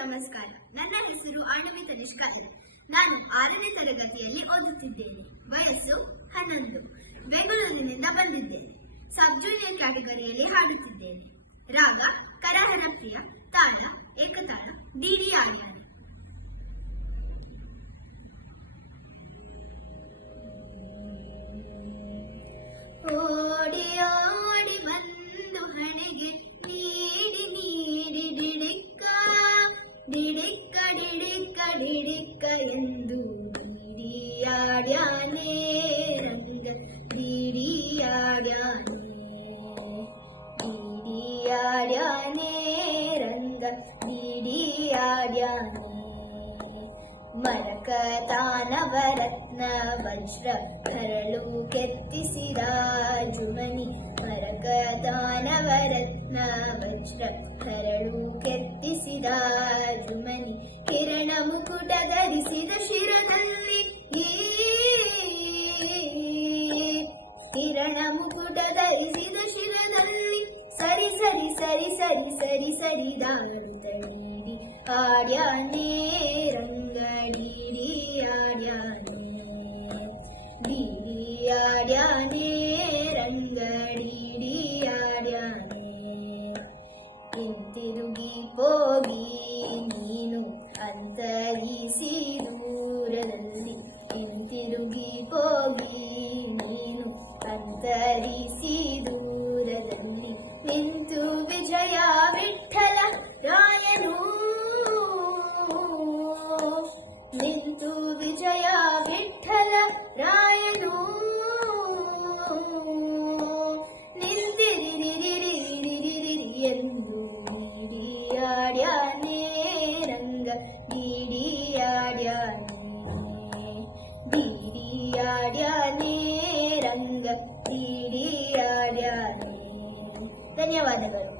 ನಮಸ್ಕಾರ. ನನ್ನ ಹೆಸರು ಆಣವಿ ತನಿಷ್ಕಾ. ನಾನು 6ನೇ ತರಗತಿಯಲ್ಲಿ ಓದುತ್ತಿದ್ದೇನೆ. ವಯಸ್ಸು 11. ಬೆಂಗಳೂರಿನಿಂದ ಬಂದಿದ್ದೇನೆ. ಸಬ್ ಜೂನಿಯರ್ ಕ್ಯಾಟಗರಿಯಲ್ಲಿ ಹಾಡುತ್ತಿದ್ದೇನೆ. ರಾಗ ಕರಹರ ಪ್ರಿಯ, ತಾಳ ಏಕತಾಳ, ಡಿಡಿ ಆರ್ಯಾನ. ಓಡಿ ಓಡಿ ಬಂದು ಹಣೆಗೆ ನೀಡಿ ನೀಡಿ ಡಿಡಿಕ್ಕ ಡಿಡಿಕ್ಕ ಡಿಡಿಕ್ಕ ಡಿಡಿಕ್ಕ ಎಂದು ಡಿಡಿಯಾಡ್ಯಾನೆ ರಂಗ ಡಿಡಿಯಾಡ್ಯಾನೆ ಡಿಡಿಯಾಡ್ಯಾನೆ ರಂಗ ಡಿಡಿಯಾಡ್ಯಾನೆ. ಮರಕತಾನವರತ್ನ ವಜ್ರ ಕರಳು ಕೆತ್ತಿಸಿದ ಜುಮನಿ, ಮರಕತಾನವರತ್ನ ವಜ್ರ ಕರಳು ಕೆತ್ತಿಸಿದ ಜುಮನಿ, ಕಿರಣ ಮುಕುಟ ಧರಿಸಿದ ಶಿರದಲ್ಲಿ, ಕಿರಣ ಮುಕುಟ ಧರಿಸಿದ ಶಿರದಲ್ಲಿ ಸರಿ ಸರಿ ಸರಿ ಸರಿ ಸರಿ ಸರಿದಾಡುತ್ತಡೀಡಿ ಆಡ್ಯಾನೆ ರಂಗ ಡಿಡಿ ಆಡ್ಯಾನೆ ಡಿಡಿ ಆಡ್ಯಾನೆ ರಂಗ ಡಿಡಿ ಆಡ್ಯಾನೆ. ಹಿಂತಿರುಗಿ ಹೋಗಿ ನೀನು ಅಂತರಿಸಿ ದೂರದಲ್ಲಿ, ಹಿಂತಿರುಗಿ ಹೋಗಿ ನೀನು ಅಂತರಿಸಿ ದೂರದಲ್ಲಿ, ನಿಂತು ವಿಜಯ ವಿಠಲ ರಾಯನು, ನಿಂತು ವಿಜಯ ವಿಠಲ ರಾಯನು, ನಿಂತಿರಿರಿರಿರಿರಿರಿರಿ ಎಂದು ಡಿಡಿಯಾಡ್ಯಾನೆ ರಂಗ ಡಿಡಿಯಾಡ್ಯಾನೆ ಡಿಡಿಯಾಡ್ಯಾನೆ ರಂಗ ಡಿಡಿಯಾಡ್ಯಾನೆ. ಧನ್ಯವಾದಗಳು.